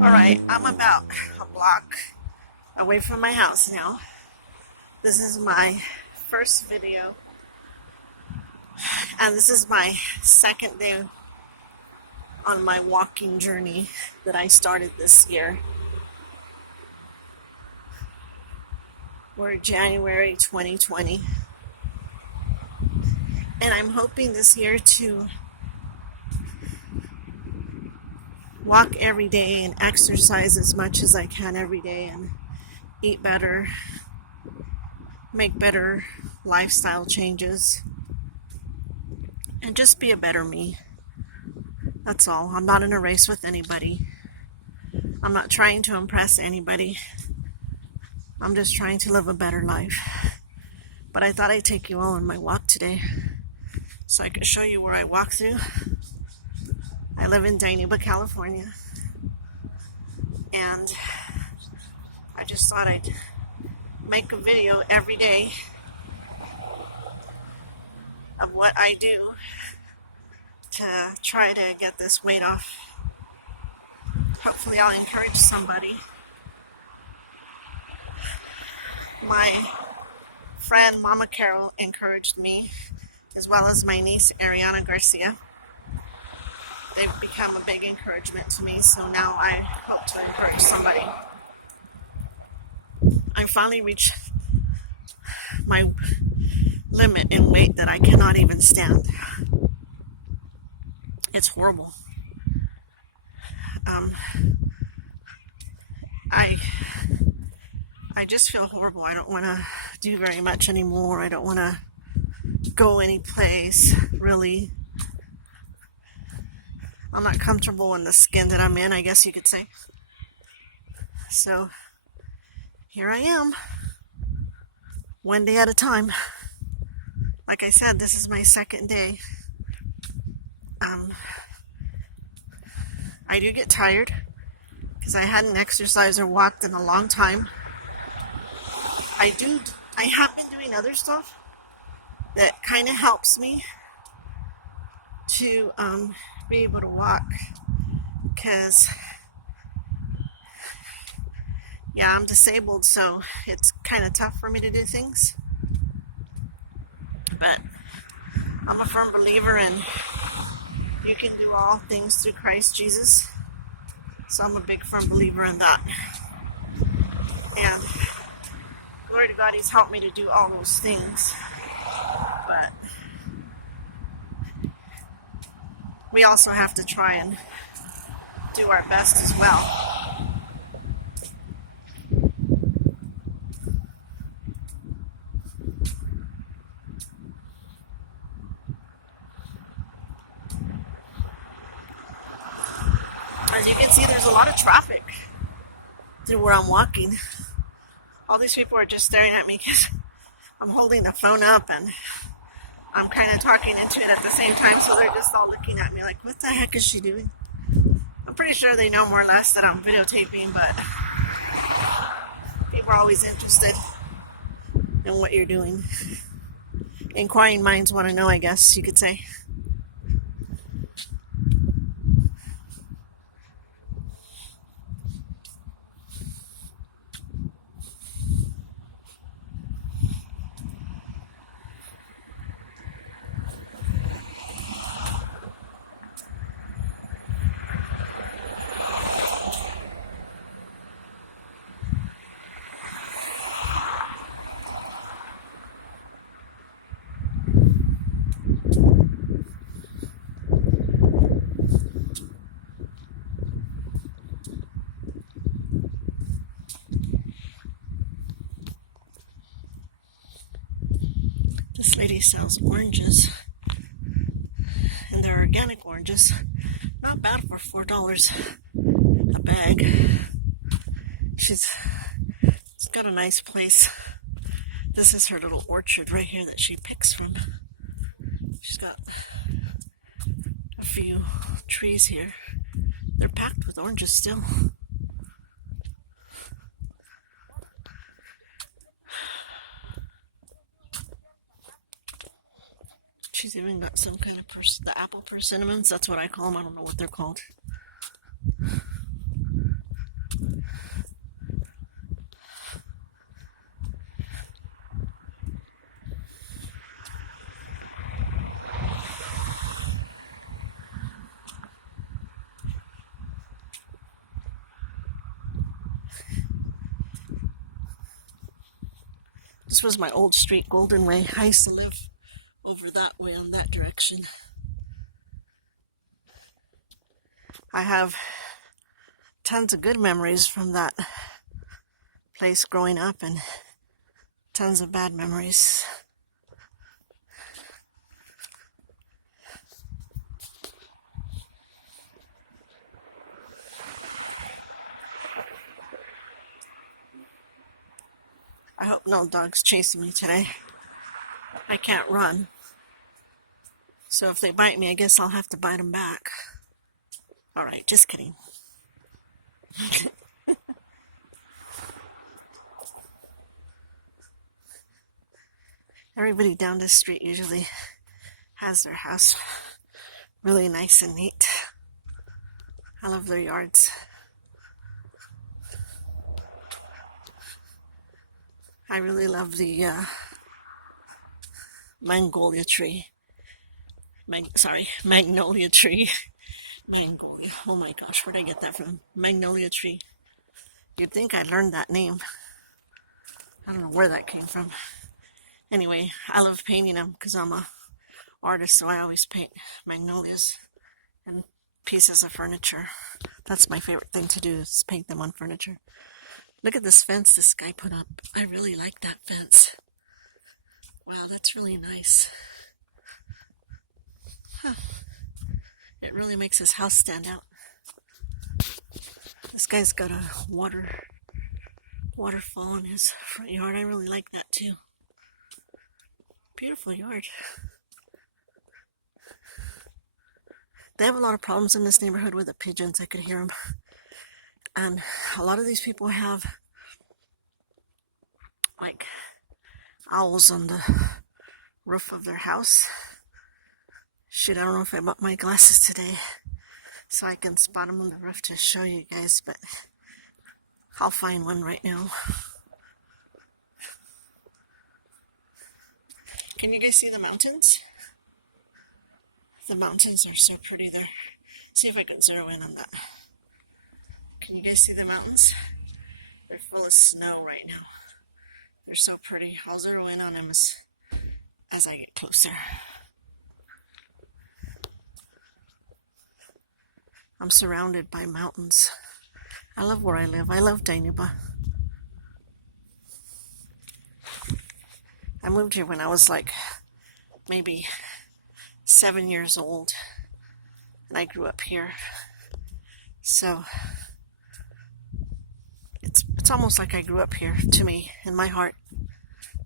Alright, I'm about a block away from my house now. This is my first video, and this is my second day on my walking journey that I started this year. We're January 2020, and I'm hoping this year to walk every day and exercise as much as I can every day and eat better, make better lifestyle changes, and just be a better me. That's all. I'm not in a race with anybody. I'm not trying to impress anybody. I'm just trying to live a better life. But I thought I'd take you all on my walk today so I could show you where I walk through. I live in Dinuba, California, and I just thought I'd make a video every day of what I do to try to get this weight off. Hopefully I'll encourage somebody. My friend Mama Carol encouraged me, as well as my niece Ariana Garcia. They've become a big encouragement to me, so now I hope to encourage somebody. I finally reached my limit in weight that I cannot even stand. It's horrible. I just feel horrible. I don't want to do very much anymore. I don't want to go any place, really. I'm not comfortable in the skin that I'm in, I guess you could say. So, here I am, one day at a time. Like I said, this is my second day. I do get tired because I hadn't exercised or walked in a long time. I have been doing other stuff that kind of helps me to be able to walk, because I'm disabled, so it's kind of tough for me to do things. But I'm a firm believer in you can do all things through Christ Jesus. So I'm a big firm believer in that. And glory to God, He's helped me to do all those things. But we also have to try and do our best as well. As you can see, there's a lot of traffic through where I'm walking. All these people are just staring at me because I'm holding the phone up and I'm kind of talking into it at the same time, so they're just all looking at me like, what the heck is she doing? I'm pretty sure they know more or less that I'm videotaping, but people are always interested in what you're doing. Inquiring minds want to know, I guess you could say. This lady sells oranges, and they're organic oranges. Not bad for $4 a bag. She's got a nice place. This is her little orchard right here that she picks from. She's got a few trees here. They're packed with oranges still. She's even got some kind of the apple persimmons. That's what I call them. I don't know what they're called. This was my old street, Golden Way. I used to live over that way on that direction. I have tons of good memories from that place growing up and tons of bad memories. I hope no dog's chasing me today. I can't run. So if they bite me, I guess I'll have to bite them back. Alright, just kidding. Everybody down this street usually has their house really nice and neat. I love their yards. I really love the magnolia tree. Magnolia tree. Magnolia. Oh my gosh, where'd I get that from? Magnolia tree. You'd think I learned that name. I don't know where that came from. Anyway, I love painting them because I'm a artist, so I always paint magnolias and pieces of furniture. That's my favorite thing to do, is paint them on furniture. Look at this fence this guy put up. I really like that fence. Wow, that's really nice. Huh. It really makes his house stand out. This guy's got a waterfall in his front yard. I really like that too. Beautiful yard. They have a lot of problems in this neighborhood with the pigeons. I could hear them. And a lot of these people have like owls on the roof of their house. Shoot, I don't know if I bought my glasses today so I can spot them on the roof to show you guys, but I'll find one right now. Can you guys see the mountains? The mountains are so pretty there. See if I can zero in on that. Can you guys see the mountains? They're full of snow right now. They're so pretty. I'll zero in on them as I get closer. I'm surrounded by mountains. I love where I live. I love Dinuba. I moved here when I was like maybe 7 years old, and I grew up here. So it's almost like I grew up here to me, in my heart,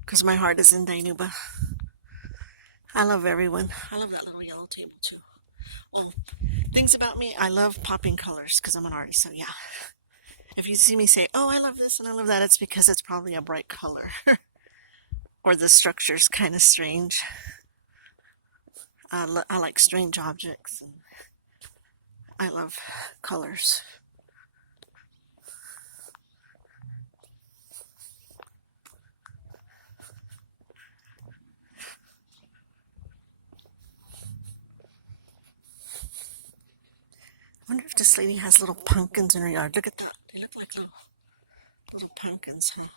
because my heart is in Dinuba. I love everyone. I love that little yellow table too. Oh, things about me, I love popping colors because I'm an artist, so yeah. If you see me say, oh, I love this and I love that, it's because it's probably a bright color. Or the structure's kind of strange. I like strange objects. And I love colors. I wonder if this lady has little pumpkins in her yard. Look at that. They look like little pumpkins. Huh?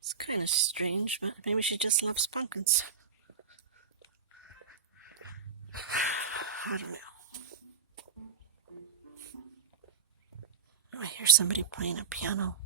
It's kind of strange, but maybe she just loves pumpkins. I don't know. Oh, I hear somebody playing a piano.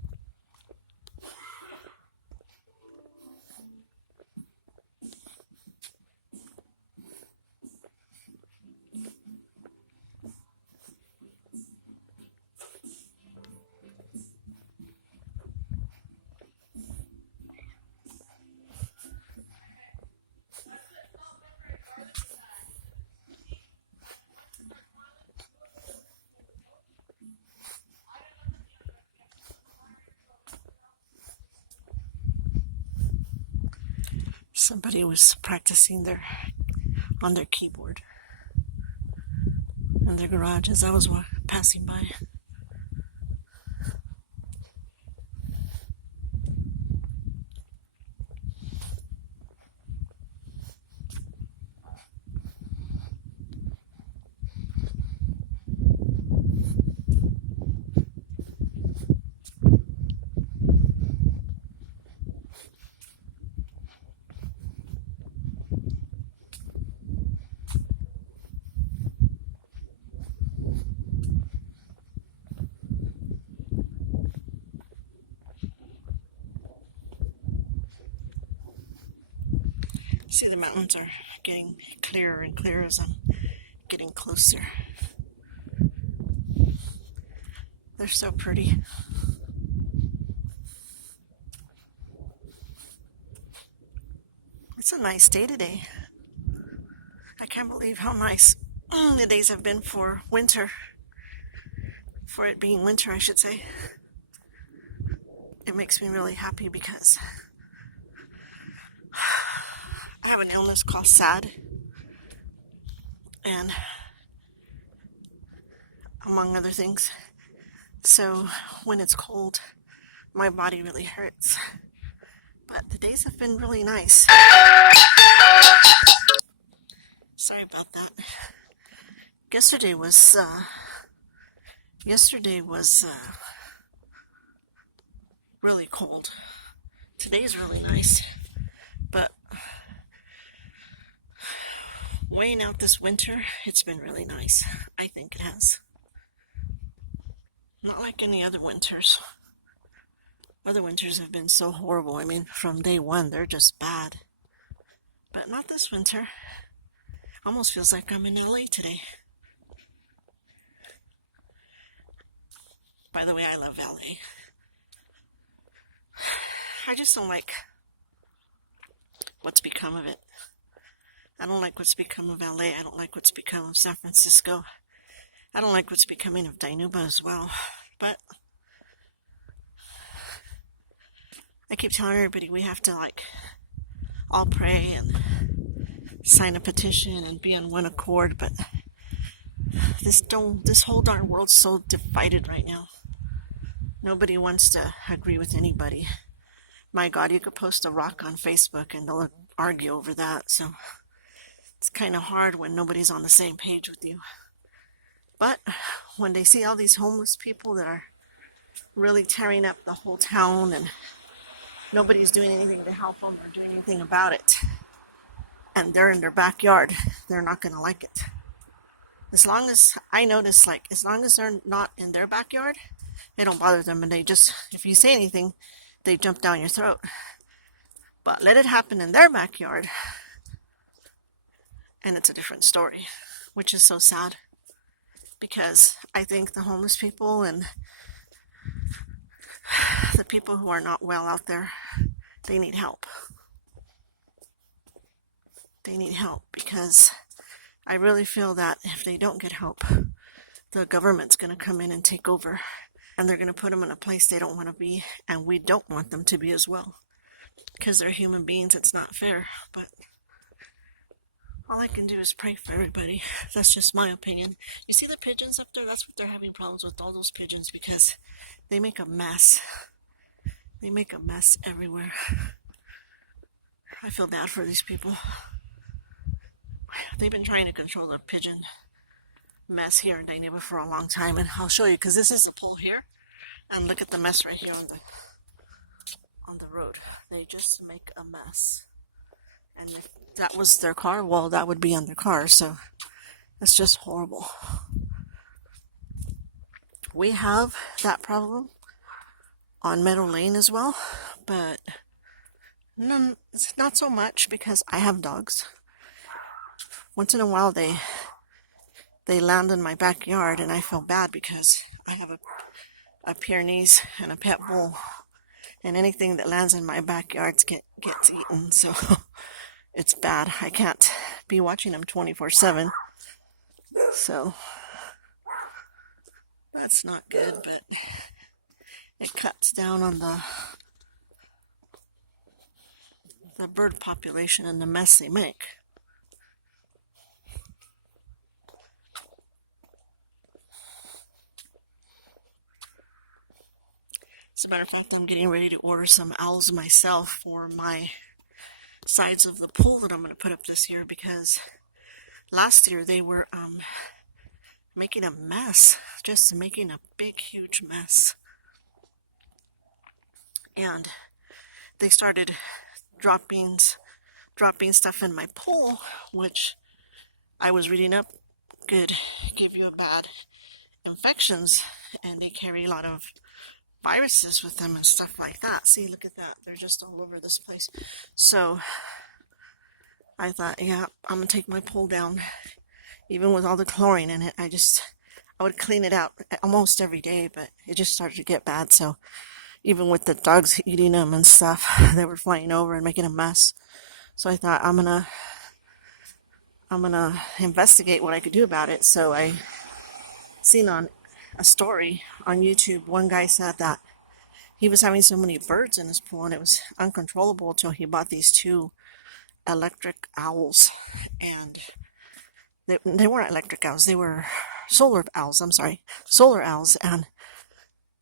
Somebody was practicing on their keyboard in their garage as I was passing by. See, the mountains are getting clearer and clearer as I'm getting closer. They're so pretty. It's a nice day today. I can't believe how nice the days have been for winter. For it being winter, I should say. It makes me really happy because I have an illness called SAD. And among other things. So when it's cold, my body really hurts. But the days have been really nice. Sorry about that. Yesterday was really cold. Today's really nice. But weighing out this winter, it's been really nice. I think it has. Not like any other winters. Other winters have been so horrible. I mean, from day one, they're just bad. But not this winter. Almost feels like I'm in LA today. By the way, I love LA. I just don't like what's become of it. I don't like what's become of LA. I don't like what's become of San Francisco. I don't like what's becoming of Dinuba as well. But I keep telling everybody we have to all pray and sign a petition and be on one accord. But this whole darn world's so divided right now. Nobody wants to agree with anybody. My God, you could post a rock on Facebook and they'll argue over that. So it's kind of hard when nobody's on the same page with you. But when they see all these homeless people that are really tearing up the whole town and nobody's doing anything to help them or doing anything about it, and they're in their backyard, they're not going to like it. As long as they're not in their backyard, it don't bother them, and if you say anything, they jump down your throat. But let it happen in their backyard, and it's a different story, which is so sad. Because I think the homeless people and the people who are not well out there, they need help. They need help because I really feel that if they don't get help, the government's going to come in and take over. And they're going to put them in a place they don't want to be. And we don't want them to be as well. Because they're human beings. It's not fair. But all I can do is pray for everybody. That's just my opinion. You see the pigeons up there? That's what they're having problems with, all those pigeons, because they make a mess. They make a mess everywhere. I feel bad for these people. They've been trying to control the pigeon mess here in Dinuba for a long time, and I'll show you, because this is a pole here, and look at the mess right here on the road. They just make a mess. And if that was their car, well, that would be on their car. So it's just horrible. We have that problem on Meadow Lane as well, but it's not so much because I have dogs. Once in a while they land in my backyard, and I feel bad because I have a Pyrenees and a pit bull, and anything that lands in my backyard gets eaten. So it's bad. I can't be watching them 24/7. So that's not good, but it cuts down on the bird population and the mess they make. As a matter of fact, I'm getting ready to order some owls myself for my sides of the pool that I'm going to put up this year, because last year they were making a mess, just making a big, huge mess. And they started dropping stuff in my pool, which I was reading up could give you a bad infections, and they carry a lot of viruses with them and stuff like that. See, look at that. They're just all over this place. So I thought, yeah, I'm gonna take my pool down. Even with all the chlorine in it, I would clean it out almost every day, but it just started to get bad. So even with the dogs eating them and stuff, they were flying over and making a mess. So I thought I'm gonna investigate what I could do about it. So I seen on a story on YouTube, one guy said that he was having so many birds in his pool and it was uncontrollable until he bought these two electric owls. And they weren't electric owls, they were solar owls. I'm sorry, solar owls, and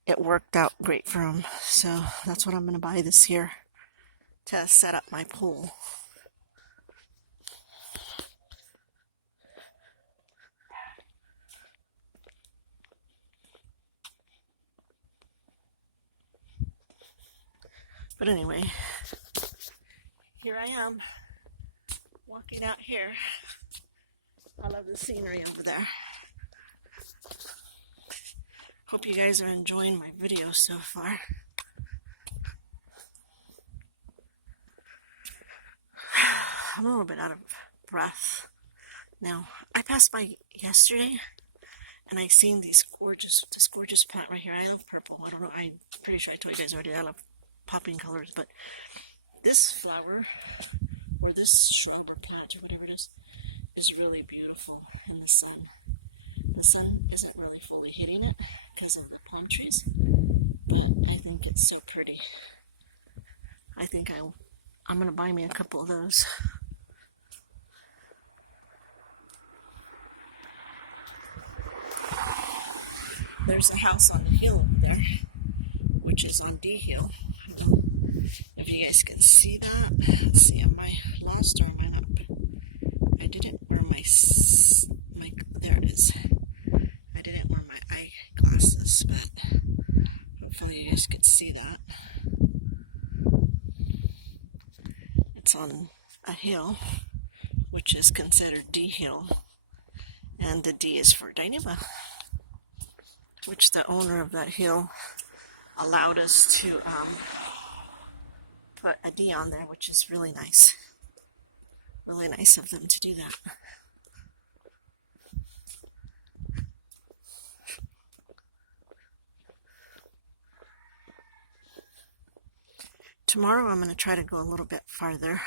it worked out great for him. So that's what I'm going to buy this year to set up my pool. But anyway, here I am walking out here. I love the scenery over there. Hope you guys are enjoying my video so far. I'm a little bit out of breath now. I passed by yesterday and I seen this gorgeous plant right here. I love purple. I don't know, I'm pretty sure I told you guys already I love popping colors, but this flower or this shrub or plant or whatever it is really beautiful in the sun. The sun isn't really fully hitting it because of the palm trees, but I think it's so pretty. I think I'm gonna buy me a couple of those. There's a house on the hill over there, which is on D Hill. I don't know if you guys can see that. Let's see, am I lost or am I not? I didn't wear my there it is. I didn't wear my eyeglasses, but hopefully you guys can see that. It's on a hill, which is considered D Hill, and the D is for Dyneema, which the owner of that hill allowed us to put a D on there, which is really nice. Really nice of them to do that. Tomorrow I'm going to try to go a little bit farther,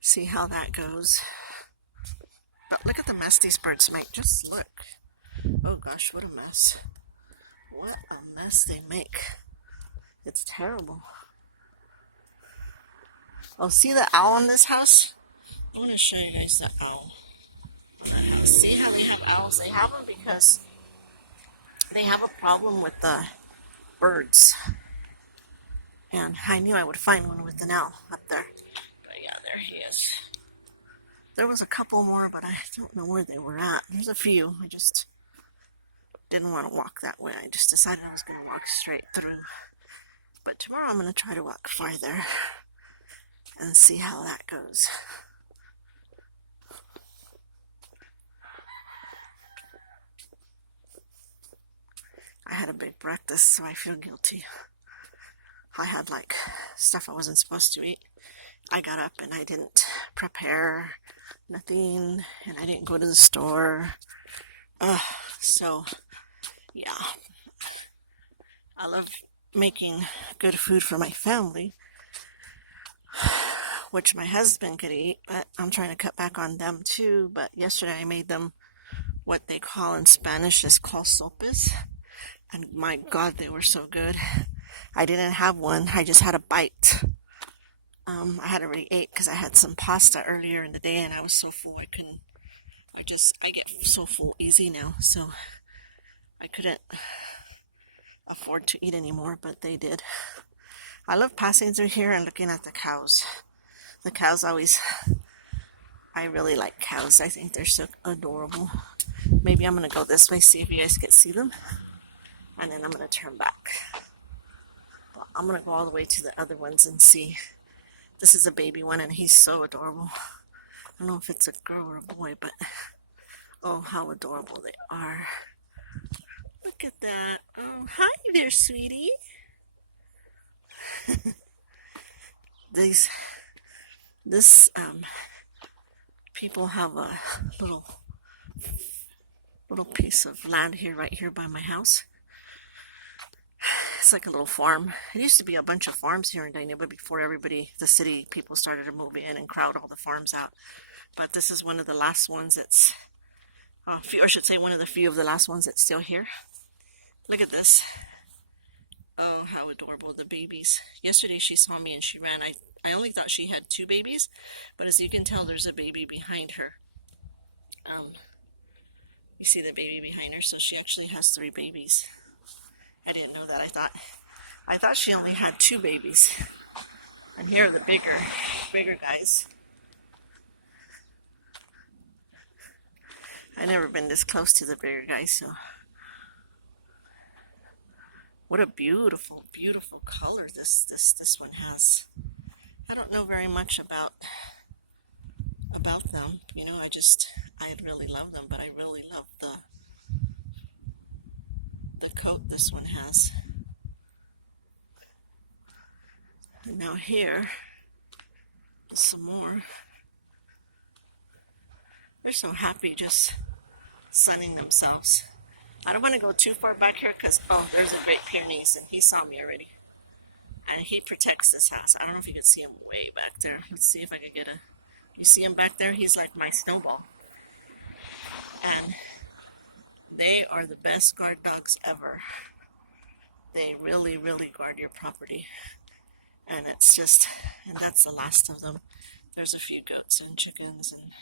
see how that goes. But look at the mess these birds make. Just look. Oh gosh, what a mess. What a mess they make. It's terrible. Oh, see the owl in this house? I want to show you guys the owl. See how they have owls? They have them because they have a problem with the birds. And I knew I would find one with an owl up there. But yeah, there he is. There was a couple more, but I don't know where they were at. There's a few. I just didn't want to walk that way. I just decided I was going to walk straight through. But tomorrow I'm going to try to walk farther and see how that goes. I had a big breakfast, so I feel guilty. I had like stuff I wasn't supposed to eat. I got up and I didn't prepare nothing, and I didn't go to the store. So yeah, I love making good food for my family, which my husband could eat, but I'm trying to cut back on them too. But yesterday I made them what they call in Spanish is called sopes, and my God, they were so good. I didn't have one, I just had a bite. I had already ate because I had some pasta earlier in the day and I was so full I get so full easy now, so I couldn't afford to eat anymore, but they did. I love passing through here and looking at the cows. The cows I really like cows. I think they're so adorable. Maybe I'm going to go this way, see if you guys can see them, and then I'm going to turn back. But I'm going to go all the way to the other ones and see. This is a baby one and he's so adorable. I don't know if it's a girl or a boy, but oh, how adorable they are. Look at that. Oh, hi there, sweetie. This people have a little piece of land here, right here by my house. It's like a little farm. It used to be a bunch of farms here in Dinuba before the city people started to move in and crowd all the farms out. But this is one of the last ones that's, or I should say one of the few of the last ones that's still here. Look at this. Oh, how adorable, the babies. Yesterday she saw me and she ran. I only thought she had 2 babies, but as you can tell, there's a baby behind her. You see the baby behind her, so she actually has 3 babies. I didn't know that. I thought she only had 2 babies. And here are the bigger guys. I've never been this close to the bigger guys, so. What a beautiful, beautiful color this one has. I don't know very much about them. You know, I really love them, but I really love the coat this one has. And now here, some more. They're so happy just sunning themselves. I don't want to go too far back here because, oh, there's a Great Pyrenees and he saw me already. And he protects this house. I don't know if you can see him way back there. Let's see if I can get you see him back there? He's like my snowball. And they are the best guard dogs ever. They really, really guard your property. And that's the last of them. There's a few goats and chickens and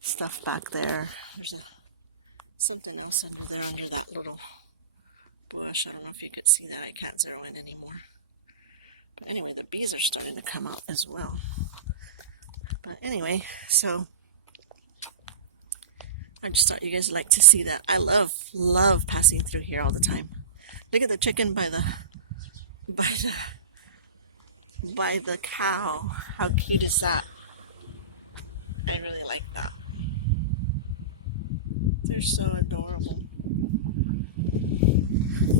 stuff back there. There's something else under there under that little bush. I don't know if you could see that. I can't zero in anymore. But anyway, the bees are starting to come out as well. But anyway, so I just thought you guys would like to see that. I love passing through here all the time. Look at the chicken by the cow. How cute is that? I really like that. They're so adorable.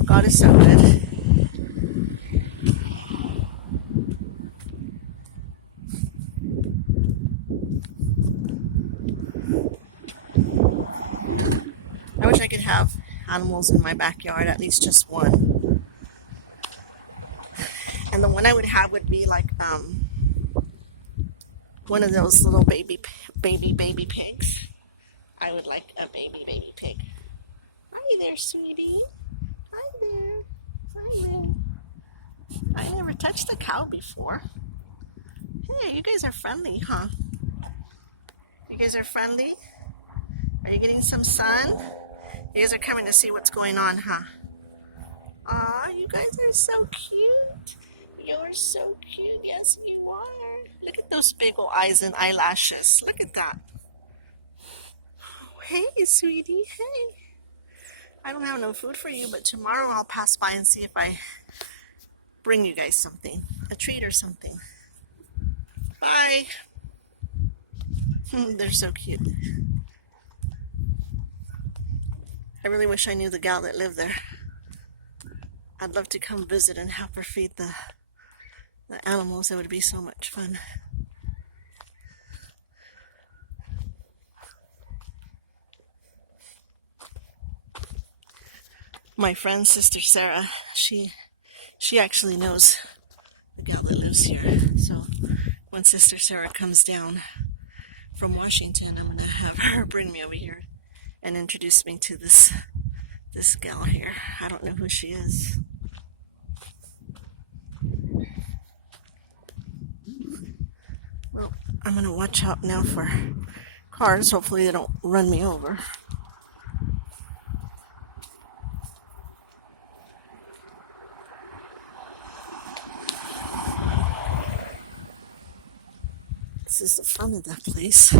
God is so good. I wish I could have animals in my backyard, at least just one. And the one I would have would be like one of those little baby pigs. I would like a baby pig. Hi there, sweetie. Hi there. Hi there. I never touched a cow before. Hey, you guys are friendly, huh? You guys are friendly? Are you getting some sun? You guys are coming to see what's going on, huh? Aw, you guys are so cute. You're so cute. Yes, you are. Look at those big old eyes and eyelashes. Look at that. Hey, sweetie. Hey. I don't have no food for you, but tomorrow I'll pass by and see if I bring you guys something. A treat or something. Bye. They're so cute. I really wish I knew the gal that lived there. I'd love to come visit and help her feed the animals. It would be so much fun. My friend, Sister Sarah, she actually knows the gal that lives here. So when Sister Sarah comes down from Washington, I'm gonna have her bring me over here and introduce me to this gal here. I don't know who she is. Well, I'm gonna watch out now for cars. Hopefully they don't run me over. This is the front of that place.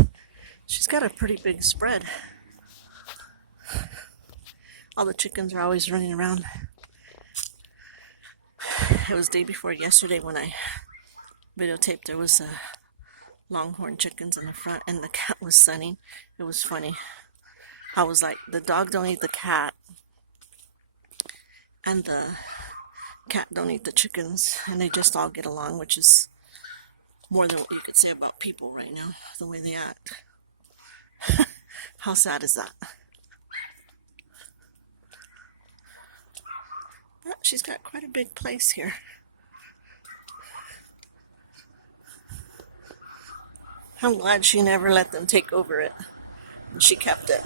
She's got a pretty big spread. All the chickens are always running around. It was day before yesterday when I videotaped. There was longhorn chickens in the front and the cat was sunning. It was funny. I was like, the dog don't eat the cat and the cat don't eat the chickens, and they just all get along, which is More than what you could say about people right now, the way they act. How sad is that? But she's got quite a big place here. I'm glad she never let them take over it, and she kept it.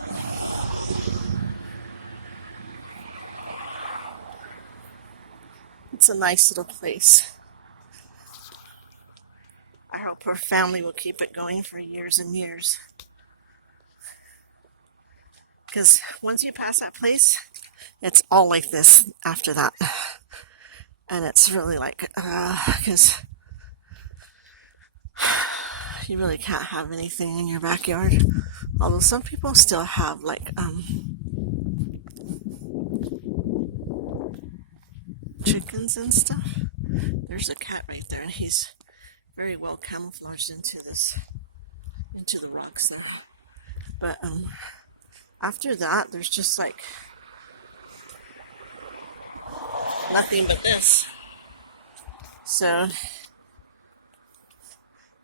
It's a nice little place. I hope her family will keep it going for years and years. Because once you pass that place, it's all like this after that. And it's really like, because you really can't have anything in your backyard. Although some people still have like chickens and stuff. There's a cat right there, and he's very well camouflaged into the rocks there. But after that, there's just like nothing but this. So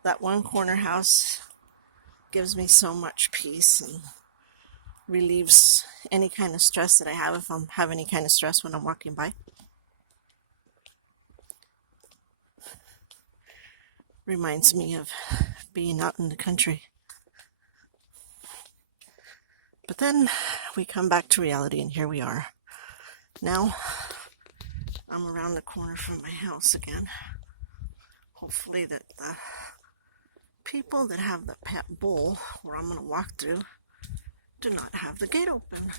that one corner house gives me so much peace and relieves any kind of stress that I have if I'm having any kind of stress when I'm walking by. Reminds me of being out in the country. But then we come back to reality, and here we are. Now I'm around the corner from my house again. Hopefully that the people that have the pet bull where I'm going to walk through do not have the gate open.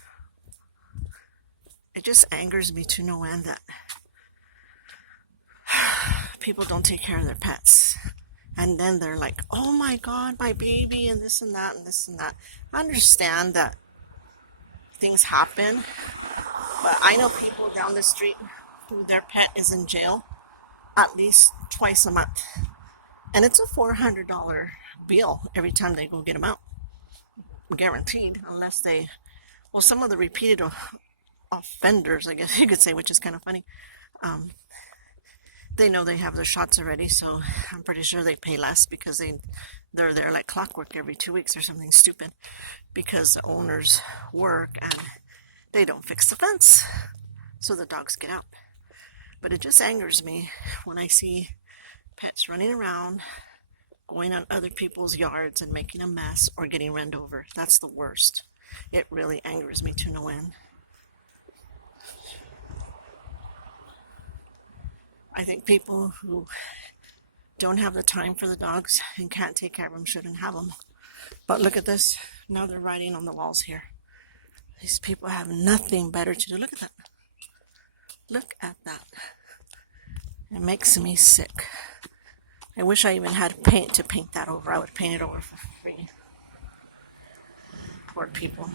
It just angers me to no end that people don't take care of their pets. And then they're like, oh my God, my baby, and this and that and this and that. I understand that things happen, but I know people down the street who their pet is in jail at least twice a month. And it's a $400 bill every time they go get them out. Guaranteed, unless they, well, some of the repeated offenders, I guess you could say, which is kind of funny, they know they have their shots already, so I'm pretty sure they pay less because they're there like clockwork every 2 weeks or something stupid, because the owners work and they don't fix the fence, so the dogs get out. But it just angers me when I see pets running around, going on other people's yards and making a mess or getting run over. That's the worst. It really angers me to no end. I think people who don't have the time for the dogs and can't take care of them shouldn't have them. But look at this. Now they're writing on the walls here. These people have nothing better to do. Look at that. Look at that. It makes me sick. I wish I even had paint to paint that over. I would paint it over for free. Poor people.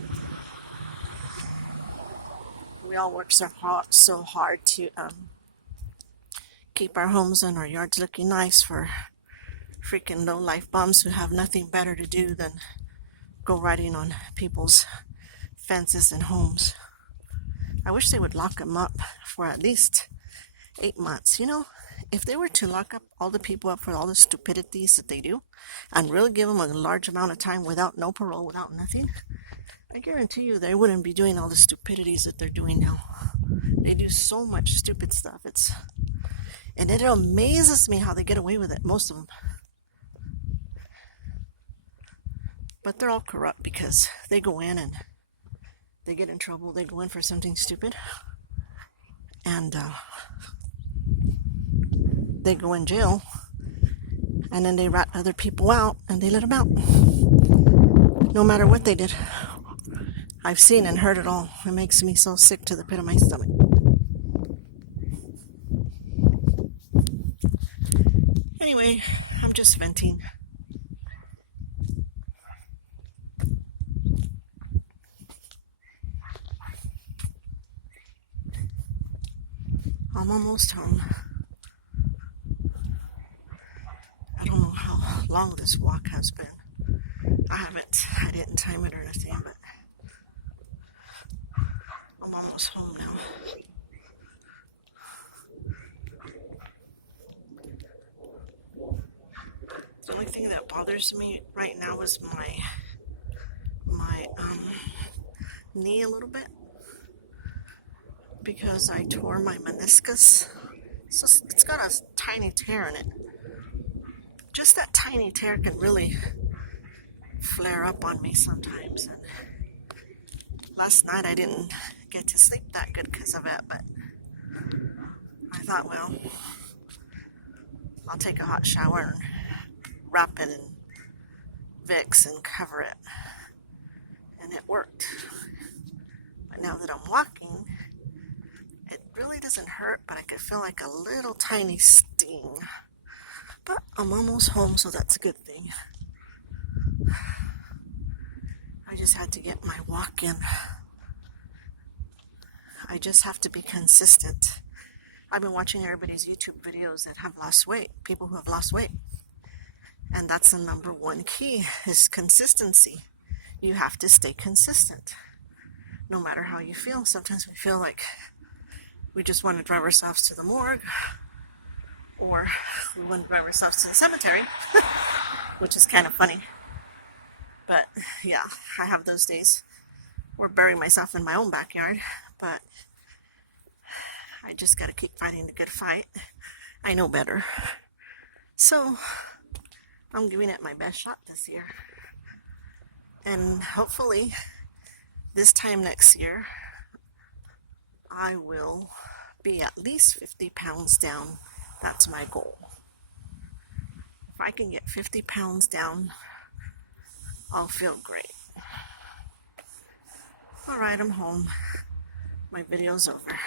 We all work so hard to keep our homes and our yards looking nice for freaking low-life bums who have nothing better to do than go riding on people's fences and homes. I wish they would lock them up for at least 8 months. You know, if they were to lock up all the people up for all the stupidities that they do and really give them a large amount of time without no parole, without nothing, I guarantee you they wouldn't be doing all the stupidities that they're doing now. They do so much stupid stuff. And it amazes me how they get away with it, most of them. But they're all corrupt because they go in and they get in trouble. They go in for something stupid. And they go in jail. And then they rat other people out and they let them out. No matter what they did. I've seen and heard it all. It makes me so sick to the pit of my stomach. Anyway, I'm just venting. I'm almost home. I don't know how long this walk has been. I didn't time it or anything, but I'm almost home now. only thing that bothers me right now is my knee a little bit, because I tore my meniscus. So it's got a tiny tear in it. Just that tiny tear can really flare up on me sometimes. And last night I didn't get to sleep that good because of it, but I thought, well, I'll take a hot shower and wrap it in Vicks and cover it. And it worked. But now that I'm walking, it really doesn't hurt, but I could feel like a little tiny sting. But I'm almost home, so that's a good thing. I just had to get my walk in. I just have to be consistent. I've been watching everybody's YouTube videos that have lost weight, people who have lost weight. And that's the number one key, is consistency. You have to stay consistent, no matter how you feel. Sometimes we feel like we just want to drive ourselves to the morgue, or we want to drive ourselves to the cemetery, which is kind of funny. But yeah, I have those days where I bury myself in my own backyard, but I just got to keep fighting the good fight. I know better. So I'm giving it my best shot this year. And hopefully this time next year, I will be at least 50 pounds down. That's my goal. If I can get 50 pounds down, I'll feel great. All right, I'm home. My video's over.